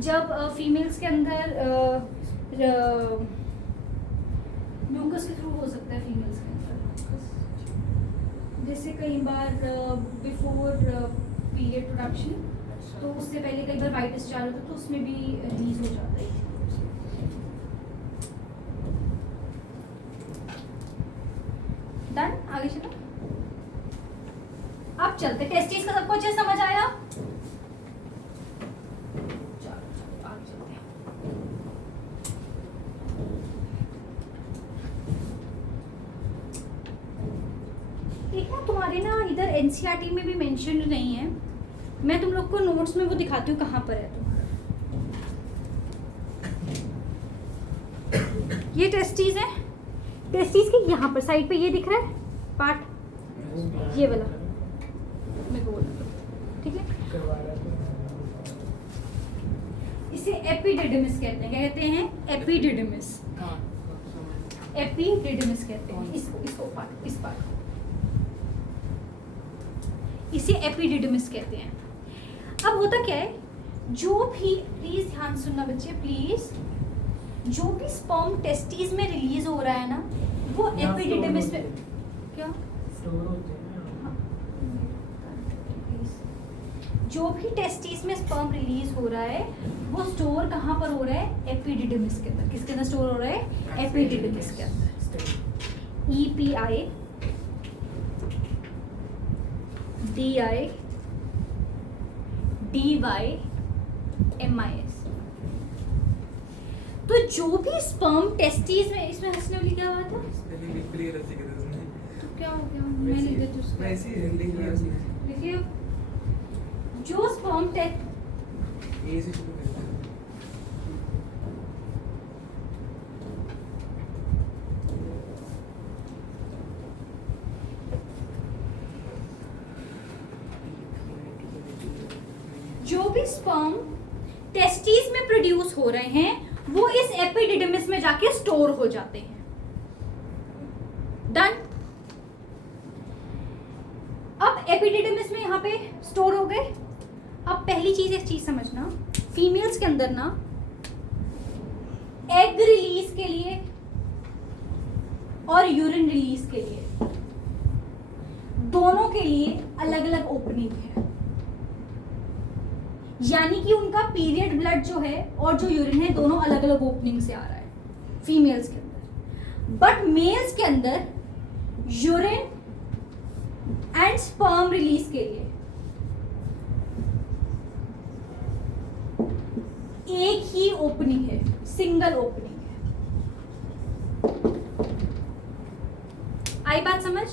जब फीमेल्स के अंदर म्यूकस के थ्रू हो सकता है, फीमेल्स के अंदर जैसे कई बार बिफोर पीरियड प्रोडक्शन, तो उससे पहले कई बार वाइट डिस्चार्ज होता है तो उसमें भी रिलीज हो जाता है। डन, आगे चलो। अब चलते टेस्टिस का सबको अच्छे समझ आया? चलो आगे चलते हैं। एक ना तुम्हारे ना इधर एनसीईआरटी में भी मेंशन नहीं है, मैं तुम लोग को नोट्स में वो दिखाती हूँ कहाँ पर है तुम्हारा। ये टेस्टीज है, टेस्टीज के यहाँ पर साइड पे ये दिख रहा है पार्ट, ये वाला मेरे को बोलना, ठीक है? इसे एपिडिडमिस कहते हैं। क्या कहते हैं? एपिडिडमिस। एपिडिडमिस कहते हैं इसको पार्ट, इस पार्ट इसे एपिडिडमिस कहते हैं। अब होता क्या है, जो भी, प्लीज ध्यान सुनना बच्चे प्लीज, जो भी स्पर्म टेस्टीज में रिलीज हो रहा है ना, वो एपिडिडमिस में क्या स्टोर होते हैं। हाँ। जो भी टेस्टीज में स्पर्म रिलीज हो रहा है वो स्टोर कहाँ पर हो रहा है? एपिडिडमिस के अंदर। किसके अंदर स्टोर हो रहा है? एपिडिडमिस के अंदर। EPI DI DY MIS। तो जो भी स्पर्म टेस्टीज में, इसमें हंसने वाली क्या बात है? तो क्या हो गया? मैं लिख देती हूँ उसको। वैसे ही लिख लिया उसने। देखिए, जो स्पर्म ए से शुरू करते हैं। जो भी स्पर्म टेस्टीज में प्रोड्यूस हो रहे हैं वो इस एपिडिडमिस में जाके स्टोर हो जाते हैं। डन। अब एपिडिडमिस में यहाँ पे स्टोर हो गए। अब पहली चीज, एक चीज समझना, फीमेल्स के अंदर ना एग रिलीज के लिए और यूरिन रिलीज के लिए, दोनों के लिए अलग अलग ओपनिंग है। यानी कि उनका पीरियड ब्लड जो है और जो यूरिन है दोनों अलग अलग ओपनिंग से आ रहा है फीमेल्स के अंदर। बट मेल्स के अंदर यूरिन एंड स्पर्म रिलीज के लिए एक ही ओपनिंग है, सिंगल ओपनिंग है। आई बात समझ?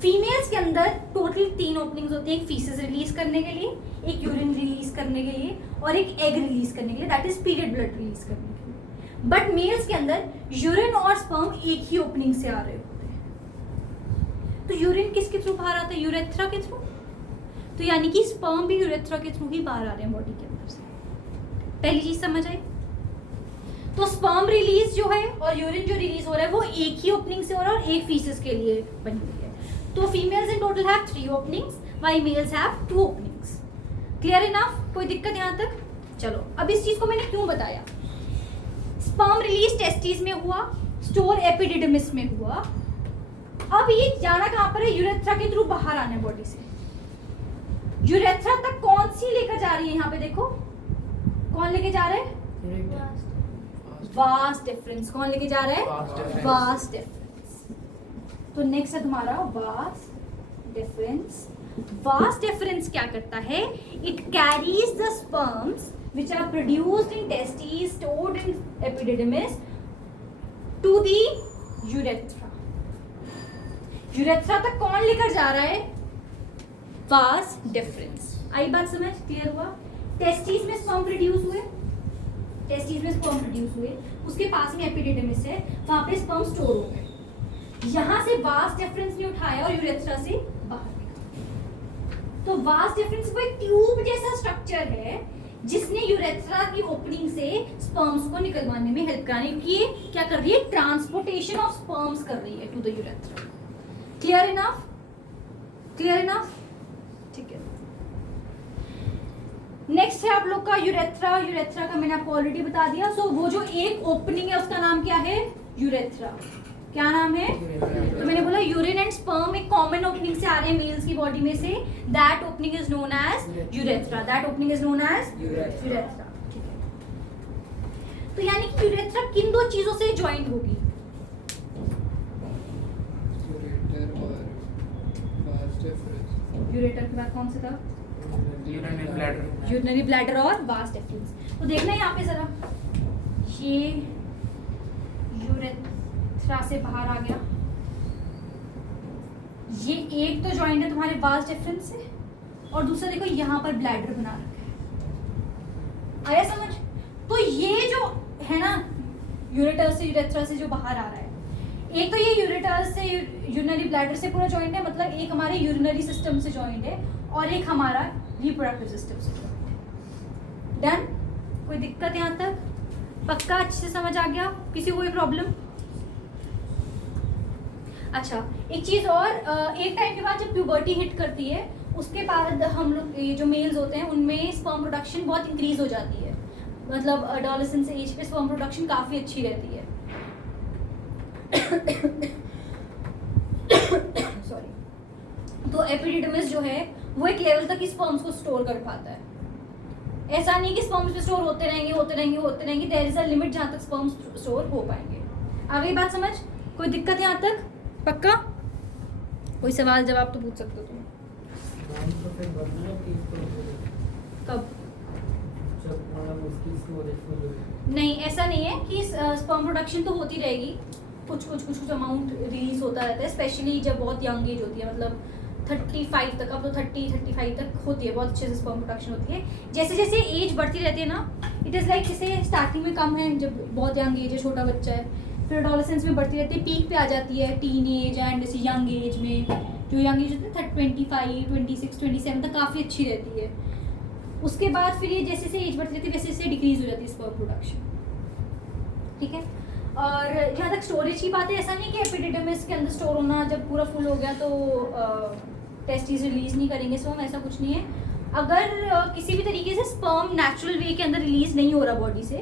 फीमेल्स के अंदर टोटल 3 ओपनिंग्स होती है, एक फीसेस रिलीज करने के लिए, एक यूरिन रिलीज करने के लिए और एक एग रिलीज करने के लिए, that is period blood release करने के लिए। बट मेल्स के अंदर यूरिन और स्पर्म एक ही ओपनिंग से आ रहे होते हैं। तो यूरिन किसके थ्रू बाहर आता है? यूरेथ्रा के थ्रू। तो यानी कि स्पर्म भी यूरेथ्रा के थ्रू ही बाहर आ रहे हैं बॉडी के अंदर से। पहली चीज समझ आई? तो स्पर्म रिलीज जो है और यूरिन जो रिलीज हो रहा है वो एक ही ओपनिंग से हो रहा है और एक फीसेस के लिए बनी हुई है। तो females in total have 3 openings while males have 2 openings. Clear enough? कोई दिक्कत यहाँ तक? चलो, अब इस चीज को मैंने क्यों बताया? स्पर्म रिलीज टेस्टिस में हुआ, स्टोर एपिडिडमिस में हुआ। अब ये जाना कहाँ पर है? यूरेथ्रा के थ्रू बाहर आना है बॉडी से। यूरेथ्रा तक कौन सी लेकर जा रही है? यहाँ पे देखो, कौन लेके जा रहा है? Vast difference. कौन लेके जा रहा है? Vast difference. तो नेक्स्ट है तुम्हारा वास्ट डिफरेंस। वास्ट डिफरेंस क्या करता है? It carries the sperms which are produced in testes, stored in epididymis to the urethra. Urethra तक कौन लेकर जा रहा है? Vas deferens. आई बात समझ? क्लियर हुआ? टेस्टिस में स्पर्म प्रोड्यूस हुए, टेस्टिस में स्पर्म प्रोड्यूस हुए, उसके पास में एपिडिडमिस है, वहां पे स्पर्म स्टोर हो गए। यहां से वास डिफरेंस ने उठाया और यूरेथ्रा से बाहर निकाला। तो वास डिफरेंस वो एक ट्यूब जैसा स्ट्रक्चर है जिसने यूरेथ्रा की ओपनिंग से स्पर्म्स को निकलवाने में हेल्प कराने, क्योंकि ये क्या कर रही है? ट्रांसपोर्टेशन ऑफ स्पर्म्स कर रही है to the urethra. Clear enough? Clear enough? ठीक है। नेक्स्ट है आप लोग का यूरेथ्रा। यूरेथ्रा का मैंने आपको ऑलरेडी बता दिया। सो वो जो एक ओपनिंग है उसका नाम क्या है? यूरेथ्रा। क्या नाम है? तो मैंने बोला यूरिन एंड स्पर्म एक कॉमन ओपनिंग से आ रहे हैं मेल्स की बॉडी में से, that opening is known as urethra. That opening is known as urethra. ठीक है। तो यानी कि यूरेथ्रा किन 2 चीजों से ज्वाइन होगी? यूरेटर के बाद कौन सा था? यूरिनरी ब्लैडर और वास डिफरेंस। तो देखना यहाँ पे जरा, ये यूरेथ्रा से बाहर आ गया, ये एक तो ज्वाइंट है तुम्हारे वास डिफरेंस से, और दूसरा देखो यहाँ पर ब्लैडर बना रखा है। आया समझ? तो ये जो है ना यूरेटर से यूरेथ्रा से जो बाहर आ रहा है, एक तो ये यूरेटर से यूरिनरी ब्लैडर से पूरा ज्वाइंट है, मतलब एक हमारे यूरिनरी सिस्टम से ज्वाइंट है और एक हमारा रिप्रोडक्टिव सिस्टम से ज्वाइंट है। डन? कोई दिक्कत यहाँ तक? पक्का अच्छे से समझ आ गया? किसी को कोई प्रॉब्लम? अच्छा, एक चीज और, एक टाइम के बाद जब प्यूबर्टी हिट करती है उसके बाद हम लोग ये जो मेल्स होते हैं उनमें स्पर्म प्रोडक्शन बहुत इंक्रीज हो जाती है, मतलब एडोलेसेंस एज पे स्पर्म प्रोडक्शन काफी अच्छी रहती है। सॉरी। तो एपिडिडमिस जो है वो एक लेवल तक स्पर्म्स को स्टोर कर पाता है। ऐसा नहीं कि स्पर्म्स पे स्टोर होते रहेंगे, देयर इज अ लिमिट जहाँ तक स्पर्म्स स्टोर हो पाएंगे। आ गई बात समझ? कोई दिक्कत यहाँ तक? पक्का? कोई सवाल जवाब तो पूछ सकते हो तुम। नाम तो फिर बदलना है कि इसको कब? जब मतलब उसकी स्टोरेज फुल हो। नहीं, ऐसा नहीं है कि स्पर्म प्रोडक्शन तो होती रहेगी, कुछ अमाउंट रिलीज होता रहता है, स्पेशली जब बहुत यंग एज होती है, मतलब 35 तक। अब तो 30-35 तक होती है, बहुत अच्छे से स्पर्म प्रोडक्शन होती है। जैसे जैसे एज बढ़ती रहती है ना, इट इज़ लाइक जैसे स्टार्टिंग में कम है जब बहुत यंग एज है, छोटा बच्चा है, फिर एडोलेसेंस में बढ़ती रहती है, पीक पे आ जाती है टीन एज एंड जैसे यंग एज में, जो यंग एज होती है 25, 26, 27 तक काफ़ी अच्छी रहती है। उसके बाद फिर ये जैसे जैसे एज बढ़ती रहती है वैसे वैसे डिक्रीज हो जाती है स्पर्म प्रोडक्शन। ठीक है। और जहाँ तक स्टोरेज की बात है, ऐसा नहीं कि एपिडिडमिस के अंदर स्टोर होना, जब पूरा फुल हो गया तो टेस्टिस रिलीज नहीं करेंगे स्पर्म, ऐसा कुछ नहीं है। अगर किसी भी तरीके से स्पर्म नेचुरल वे के अंदर रिलीज नहीं हो रहा बॉडी से,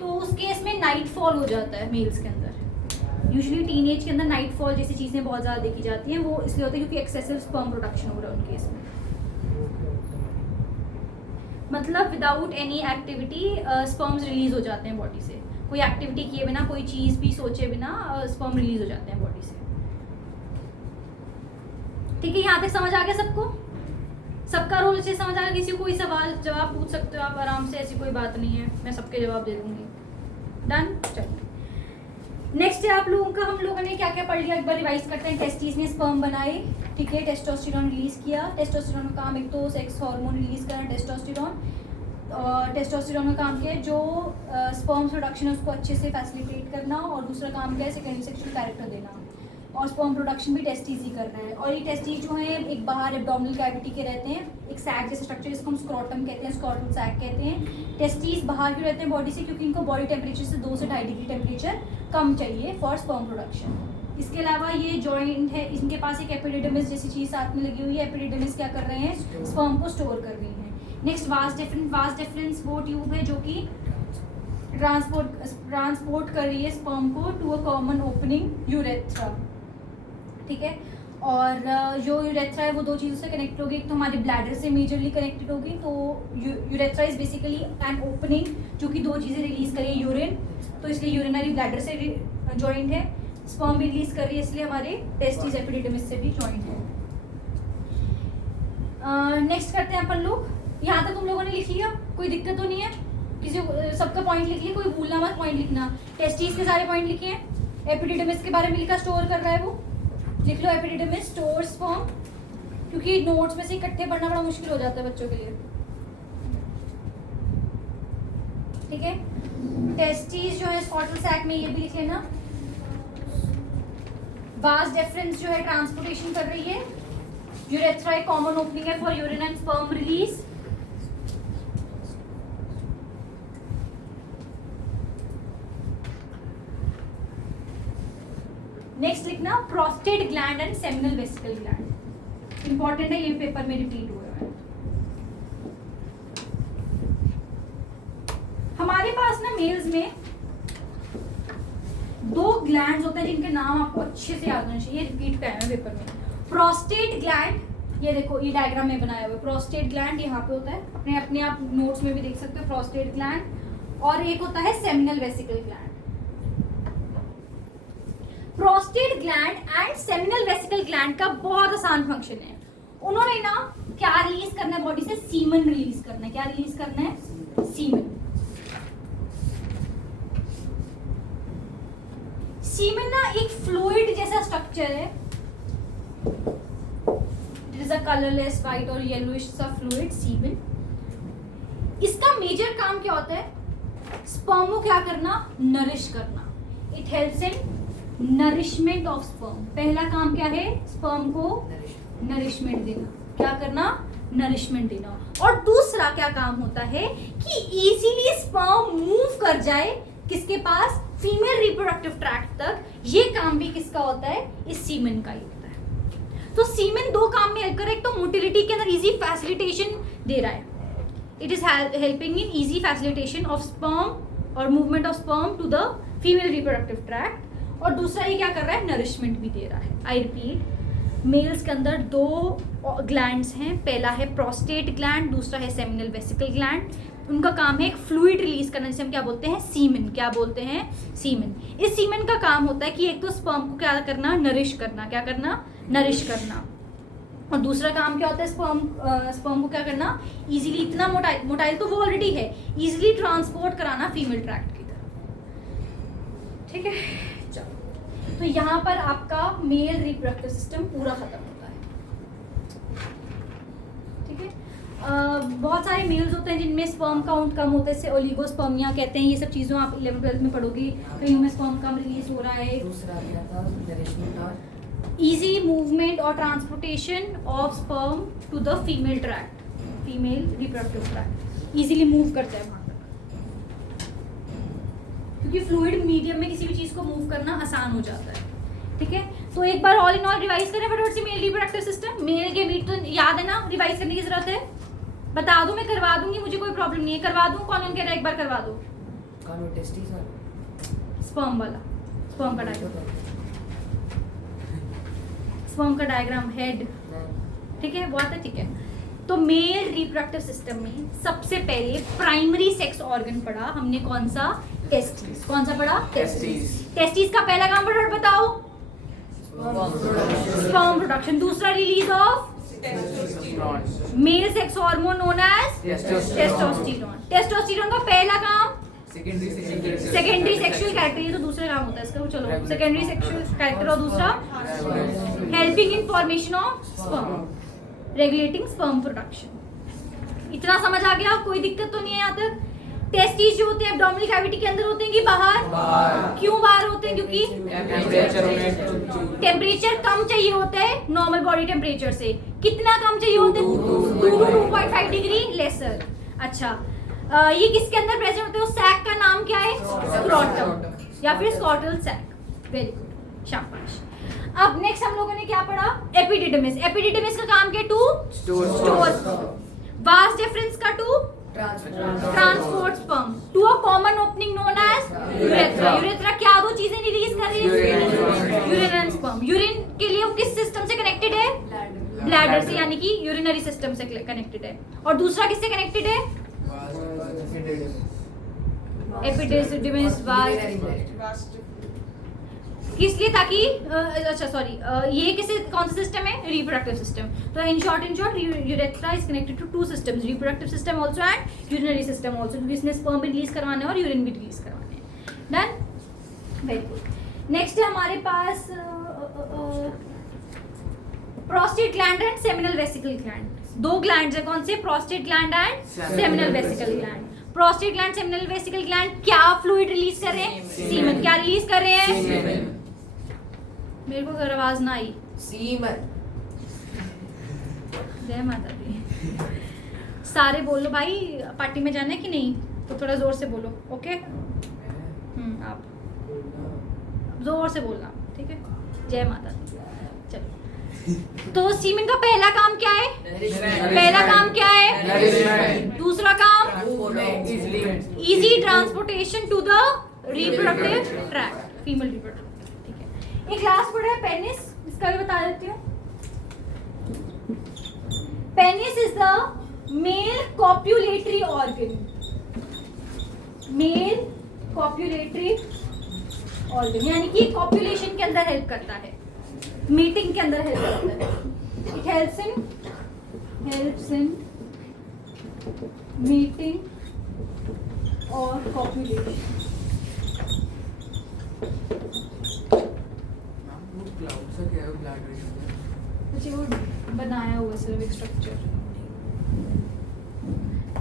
तो उस केस में नाइट फॉल हो जाता है मेल्स के अंदर। यूजुअली टीनेज के अंदर नाइटफॉल जैसी चीज़ें बहुत ज़्यादा देखी जाती हैं, वो इसलिए होता है क्योंकि एक्सेसिव स्पर्म प्रोडक्शन हो रहा है उनके इसमें। मतलब without any activity sperms release हो जाते हैं बॉडी से, कोई एक्टिविटी किए बिना, कोई चीज़ भी सोचे बिना स्पर्म रिलीज हो जाते हैं बॉडी से। ठीक है, यहाँ तक समझ आ गया सबको? सबका रोल अच्छे समझ आ गया? किसी को कोई सवाल जवाब पूछ सकते हो आप आराम से, ऐसी कोई बात नहीं है, मैं सबके जवाब दे दूंगी। डन? चलिए नेक्स्ट है आप लोगों का, हम लोगों ने क्या क्या पढ़ लिया एक बार रिवाइज करते हैं। टेस्टिस ने स्पर्म बनाए, ठीक है, टेस्टोस्टेरोन रिलीज किया। टेस्टोस्टेरोन का काम एक तो सेक्स हार्मोन रिलीज करना टेस्टोस्टेरोन, और टेस्टोस्टेरोन का काम क्या है, जो स्पर्म प्रोडक्शन है उसको अच्छे से फैसिलिटेट करना, और दूसरा काम क्या है, सेकेंडरी सेक्सुअल कैरेक्टर देना, और स्पर्म प्रोडक्शन भी टेस्टिस ही कर रहा है। और ये टेस्टिस जो है एक बाहर एब्डोमिनल कैविटी के रहते हैं, एक सैक जैसा स्ट्रक्चर जिसको हम स्क्रोटम कहते हैं, स्क्रोटल सैक कहते हैं। टेस्टिस बाहर क्यों रहते हैं बॉडी से, क्योंकि इनको बॉडी टेम्परेचर से 2 से 2.5 डिग्री टेम्परेचर कम चाहिए फॉर स्पर्म प्रोडक्शन। इसके अलावा ये जॉइंट है, इनके पास एक एपिडिडमिस जैसी चीज़ साथ में लगी हुई है। एपिडिडमिस क्या कर रहे हैं, स्पर्म को स्टोर कर रही है। नेक्स्ट वास डिफरेंस वो ट्यूब है जो कि ट्रांसपोर्ट कर रही है स्पर्म को to a common opening urethra, ठीक है। और जो यूरेथ्रा है वो 2 चीज़ों से कनेक्ट होगी, एक तो हमारी ब्लैडर से मेजरली कनेक्टेड होगी, तो urethra is basically an opening जो कि 2 चीज़ें रिलीज करिए, यूरिन, तो इसलिए यूरिनरी ब्लैडर से जॉइंट है। स्पर्म भी रिलीज कर रही है इसलिए हमारे टेस्टिस एपिडिडमिस से भी जॉइंट है। नेक्स्ट करते हैं अपन लोग, यहाँ तक तुम लोगों ने लिख लिया, कोई दिक्कत तो नहीं है? किसी सबका पॉइंट लिख लिया, कोई भूलना मत पॉइंट लिखना। टेस्टिस के सारे पॉइंट लिखे हैं, एपिडिडमिस के बारे में लिखा, स्टोर कर रहा है वो, लिख लो एपिडिडमिस स्टोर स्पर्म, क्योंकि नोट्स में से इकट्ठे पढ़ना बड़ा मुश्किल हो जाता है बच्चों के लिए, ठीक है। टेस्टिस जो है स्कॉटल सैक में, ये भी लिख लेना। वास डिफरेंस जो है ट्रांसपोर्टेशन कर रही है। यूरेथ्रा एक कॉमन ओपनिंग है for urine and sperm release. Next लिखना prostate gland and seminal vesicle gland, important है, ये पेपर में रिपीट हुआ है। हमारे पास ना मेल्स में 2 ग्लैंड्स होते हैं जिनके नाम आपको अच्छे से याद होने चाहिए, रिपीट कराए हैं पेपर में। प्रोस्टेट ग्लैंड, ये देखो ये डायग्राम में बनाया हुआ है, प्रोस्टेट ग्लैंड यहाँ पे होता है, अपने आप नोट्स में भी देख सकते हो प्रोस्टेट ग्लैंड, और एक होता है seminal vesicle gland. Prostate gland and seminal vesicle gland का बहुत आसान फंक्शन है, उन्होंने ना क्या रिलीज करना है बॉडी से, सीमन रिलीज करना है। क्या रिलीज करना है, सीमन। सीमन ना एक फ्लूइड जैसा स्ट्रक्चर है, it is a colourless white और येलोइश सा फ्लूइड सीमन। इसका मेजर काम क्या होता है, स्पर्म को क्या करना, नरिश करना। It helps in nourishment of sperm. पहला काम क्या है, स्पर्म को नरिशमेंट देना, क्या करना, नरिशमेंट देना। और दूसरा क्या काम होता है कि इजीली स्पर्म मूव कर जाए किसके पास, फीमेल रिप्रोडक्टिव ट्रैक्ट तक। ये काम भी किसका होता है, इस सीमेन का ही होता है। तो सीमेन 2 काम में हेल्प कर, एक तो मोटिलिटी के अंदर इजी फैसिलिटेशन दे रहा है, it is helping in easy facilitation of sperm और movement of sperm to the female reproductive tract, और दूसरा ये क्या कर रहा है, नरिशमेंट भी दे रहा है। आई रिपीट, मेल्स के अंदर 2 ग्लैंड्स हैं, पहला है प्रोस्टेट ग्लैंड, दूसरा है सेमिनल वेसिकल ग्लैंड। उनका काम है एक फ्लूइड रिलीज करना, जिसे हम क्या बोलते हैं, सीमेन। क्या बोलते हैं, सीमेन। इस सीमेन का काम होता है कि एक तो स्पर्म को क्या करना, नरिश करना, क्या करना, नरिश करना, और दूसरा काम क्या होता है, स्पर्म को क्या करना, इजीली, इतना मोटाइल तो वो ऑलरेडी है, इजीली ट्रांसपोर्ट कराना फीमेल ट्रैक्ट की तरफ, ठीक है। तो यहाँ पर आपका मेल रिप्रोडक्टिव सिस्टम पूरा खत्म होता है, ठीक है। बहुत सारे मेल्स होते हैं जिनमें स्पर्म काउंट कम होता है, जैसे ओलिगोस्पर्मिया कहते हैं, ये सब चीज़ों आप 11th-12th में पढ़ोगी, कहीं में स्पर्म कम रिलीज हो रहा है। दूसरा क्या था, नरिशमेंट और इजी मूवमेंट और transportation of sperm to the female tract, female reproductive tract, easily move करता है वहाँ तक, क्योंकि फ्लूइड मीडियम में किसी भी चीज़ को मूव करना आसान हो जाता है, ठीक है। तो एक बार ऑल इन ऑल रिवाइज करें फटाफट से, मेल रिप्रोडक्टिव सिस्टम, मेल के मीट तो याद है ना, रिवाइज करने की जरूरत है, बता दूं, मैं करवा दूंगी, मुझे कोई प्रॉब्लम नहीं है, करवा दूं, कौन कह रहा है एक बार करवा दो, टेस्टिस और स्पर्म वाला, स्पर्म का डायग्राम, स्पर्म का डायग्राम, हेड, ठीक है, वो आता है, ठीक है। तो मेल रिप्रोडक्टिव सिस्टम में सबसे पहले प्राइमरी सेक्स ऑर्गन पढ़ा हमने, कौन सा? टेस्टिस। कौन सा पढ़ा? टेस्टिस। टेस्टिस का पहला काम फटाफट बताओ। Sperm production. दूसरा release of male sex hormone known as testosterone. Testosterone का पहला काम सेकेंडरी सेक्सुअल कैरेक्टर, ये तो दूसरा काम होता है इसका, चलो सेकेंडरी सेक्सुअल कैरेक्टर। और दूसरा helping in formation of sperm, regulating sperm production. इतना समझ आ गया? कोई दिक्कत तो नहीं है यहाँ तक? टेस्टिस जो होते हैं एब्डोमिनल कैविटी के अंदर होते हैं कि बाहर? क्यों बाहर होते हैं? क्योंकि टेम्परेचर कम चाहिए होता है नॉर्मल बॉडी टेम्परेचर से। कितना कम चाहिए होता है? 2 to 2.5 डिग्री लेसर। अच्छा, ये किसके अंदर प्रेजेंट होते हैं? उस सैक का नाम क्या है? स्क्रोटम या फिर स्कॉटल सैक। वेरी गुड, शाबाश। अब नेक्स्ट हम लोगों ने क्या पढ़ा? एपिडिडमिस। एपिडिडमिस का काम क्या? To store. वास डिफरेंस का to transport sperm to a common opening known as urethra. Urethra क्या दो चीजें रिलीज कर रही है? Urine and sperm. यूरिन के लिए वो किस सिस्टम से कनेक्टेड है? ब्लैडर से, यानी कि यूरिनरी सिस्टम से कनेक्टेड है। और दूसरा किससे कनेक्टेड है? एपिडिडमिस वास। इसलिए ताकि अच्छा सॉरी, ये किसी कौन सा सिस्टम है? Reproductive system. तो in short urethra is connected to 2 systems, reproductive system also and urinary system also, क्योंकि इसमें स्पर्म भी रिलीज करवाने हैं और यूरिन भी रिलीज करवाने हैं। Done, very good. नेक्स्ट है हमारे पास prostate gland and seminal vesicle gland. 2 glands है, कौन से? Prostate gland and seminal vesicle gland. Prostate gland, seminal vesicle gland क्या फ्लूइड रिलीज कर रहे हैं? सीमेन। क्या रिलीज कर रहे हैं? मेरे को अगर आवाज ना आई, सीमन। जय माता दी। सारे बोलो भाई, पार्टी में जाना है कि नहीं? तो थोड़ा जोर से बोलो, ओके? आप जोर से बोलना, ठीक है? जय माता दी। चलो, तो सीमेन का पहला काम क्या है? पहला काम क्या है? दूसरा काम easy transportation to the reproductive tract, female reproductive. एक लास्ट वर्ड है पेनिस, इसका भी बता देती हूँ। Penis is the male copulatory organ. Male copulatory organ यानी कि कॉप्युलेशन के अंदर हेल्प करता है, मीटिंग के अंदर हेल्प करता है। इट हेल्प्स इन मीटिंग और कॉप्युलेशन। क्लाउड सा क्या है ब्लैडर? अच्छा, वो बनाया हुआ सिर्फ एक स्ट्रक्चर।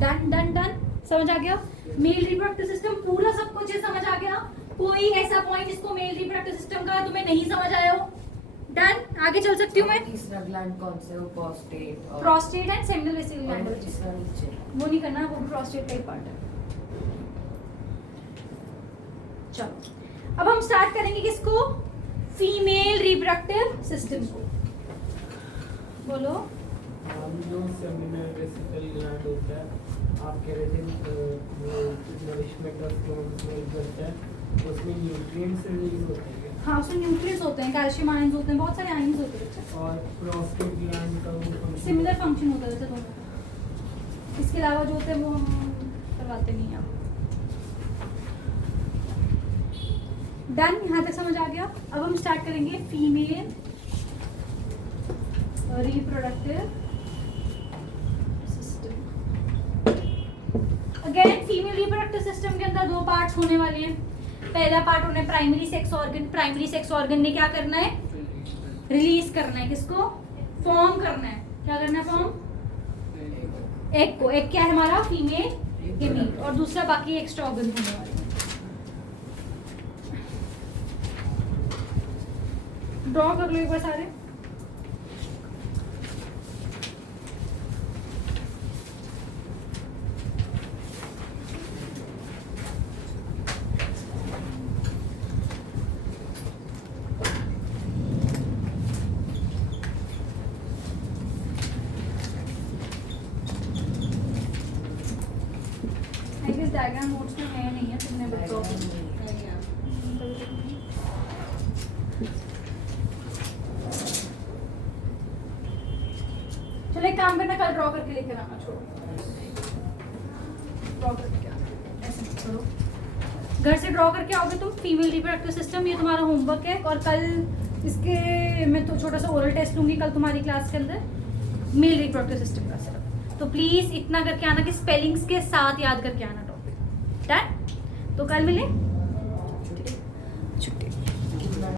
डन डन डन, समझ आ गया? मेल रिप्रोडक्टिव सिस्टम पूरा सब कुछ समझ आ गया? कोई ऐसा पॉइंट जिसको मेल रिप्रोडक्टिव सिस्टम का तुम्हें नहीं समझ आया हो? डन, आगे चल सकती हूँ मैं? तीसरा ग्लैंड कौन सा है? वो प्रोस्टेट और prostate and seminal vesicle gland. तीसरा नीचे। वो नहीं करना, वो भी प्रोस्टेट का ही पार्ट है। चलो, अब हम स्टार्ट करेंगे किसको? फीमेल रिप्रोडक्टिव सिस्टम को। बोलो। हम जो सेमिनल वेसिकल ग्लैंड होता है, आप कह रहे थे वो नरिशमेंट और फ्लोमेल करता है, उसमें न्यूट्रिएंट्स रिलीज होते हैं। हाँ, उसमें न्यूट्रिएंट्स होते हैं, कैल्शियम आयंस होते हैं, बहुत सारे आयंस होते हैं बच्चा। और प्रोस्टेट ग्लैंड का वो function- सिमिलर फंक्शन होता है वैसे दोनों का। इसके अलावा जो होते हैं वो हम करवाते नहीं हैं। डन, यहाँ तक समझ आ गया? अब हम स्टार्ट करेंगे female reproductive system. Again female reproductive system के अंदर 2 पार्ट्स होने वाले हैं। पहला पार्ट होना है primary sex organ. Primary sex organ ने क्या करना है? रिलीज करना है। किसको? फॉर्म करना है। क्या करना है? फॉर्म एग को। एग क्या है हमारा? Female gamete. और दूसरा बाकी एक्स्ट्रा ऑर्गन होने वाले हैं। ड्रॉ कर लो एक बार सारे। डायग्राम नोट्स में है नहीं है, तुमने बताओ। चलो एक काम करना, कल ड्रॉ करके लेकर आना, छोड़ो ड्रॉ करके आना, ऐसे मत करो। घर से ड्रॉ करके आओगे तुम, फीमेल रिप्रोडक्टिव सिस्टम, ये तुम्हारा होमवर्क है। और कल इसके मैं तो छोटा सा ओरल टेस्ट लूँगी कल तुम्हारी क्लास के अंदर, मेल रिप्रोडक्टिव सिस्टम का सिर्फ। तो प्लीज़ इतना करके आना कि स्पेलिंग्स के साथ याद करके आना टॉपिक। डन? तो कल मिले।